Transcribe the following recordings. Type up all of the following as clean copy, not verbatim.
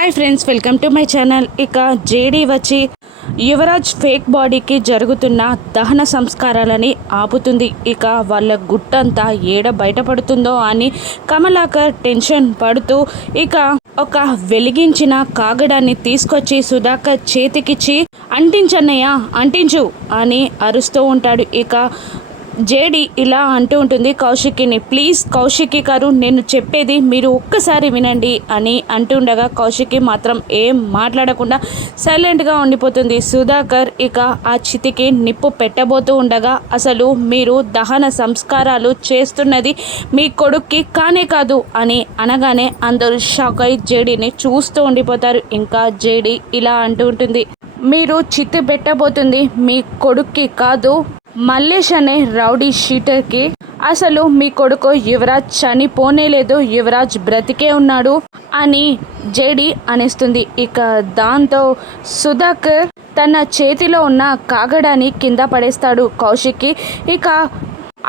Hi friends, welcome to my channel. ఇక JD వచ్చి Yuvraj fake బాడీకి జరుగుతున్న దహన సంస్కారాలని ఆపుతుంది. ఇక వాళ్ళ గుట్టంతా ఏడ బయటపడుతుందో అని కమలాకర్ టెన్షన్ పడుతూ ఇక ఒక వెలిగించిన కాగడాన్ని తీసుకొచ్చి సుధాకర్ చేతికిచ్చి అంటించన్నయ్య అంటించు అని అరుస్తూ ఉంటాడు. ఇక జేడి ఇలా అంటూ ఉంటుంది కౌశికిని, ప్లీజ్ కౌశికి గారు, నేను చెప్పేది మీరు ఒక్కసారి వినండి అని అంటుండగా కౌశికి మాత్రం ఏం మాట్లాడకుండా సైలెంట్గా ఉండిపోతుంది. సుధాకర్ ఇక ఆ చితికి నిప్పు పెట్టబోతూ ఉండగా, అసలు మీరు దహన సంస్కారాలు చేస్తున్నది మీ కొడుక్కి కానే కాదు అని అనగానే అందరూ షాక్ అయి జేడీని చూస్తూ ఉండిపోతారు. ఇంకా జేడీ ఇలా అంటూ ఉంటుంది, మీరు చిత్తి పెట్టబోతుంది మీ కొడుక్కి కాదు, మల్లేష్ అనే రౌడీ షీటర్కి. అసలు మీ కొడుకు యువరాజ్ చనిపోనే లేదు, యువరాజ్ బ్రతికే ఉన్నాడు అని జేడీ అనేస్తుంది. ఇక దాంతో సుధాకర్ తన చేతిలో ఉన్న కాగడాన్ని కింద పడేస్తాడు కౌశిక్కి. ఇక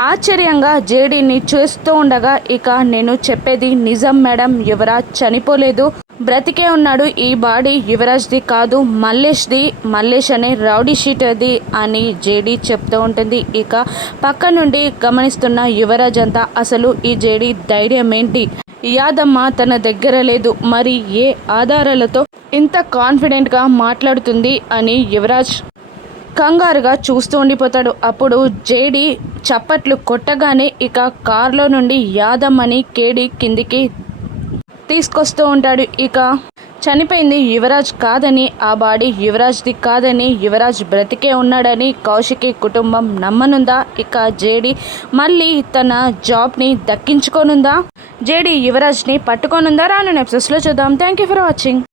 ఆశ్చర్యంగా జేడీని చూస్తూ ఉండగా, ఇక నేను చెప్పేది నిజం మేడం, యువరాజ్ చనిపోలేదు, బ్రతికే ఉన్నాడు, ఈ బాడీ యువరాజ్ది కాదు మల్లేష్ది, మల్లేష్ అనే రౌడీ షీటర్ది అని జేడీ చెప్తూ ఉంటుంది. ఇక పక్క నుండి గమనిస్తున్న యువరాజ్ అంతా అసలు ఈ జేడీ ధైర్యం ఏంటి, యాదమ్మ తన దగ్గర లేదు, మరి ఏ ఆధారాలతో ఇంత కాన్ఫిడెంట్గా మాట్లాడుతుంది అని యువరాజ్ కంగారుగా చూస్తూ ఉండిపోతాడు. అప్పుడు జేడీ చప్పట్లు కొట్టగానే ఇక కారులో నుండి యాదమ్మని కేడి కిందికి తీసుకొస్తూ ఉంటాడు. ఇక చనిపోయింది యువరాజ్ కాదని, ఆ బాడీ యువరాజ్ది కాదని, యువరాజ్ బ్రతికే ఉన్నాడని కౌశికి కుటుంబం నమ్మనుందా? ఇక జేడీ మళ్ళీ తన జాబ్ని దక్కించుకోనుందా? జేడీ యువరాజ్ని పట్టుకోనుందా? రాను ఎపిసోడ్స్లో చూద్దాం. Thank you for watching.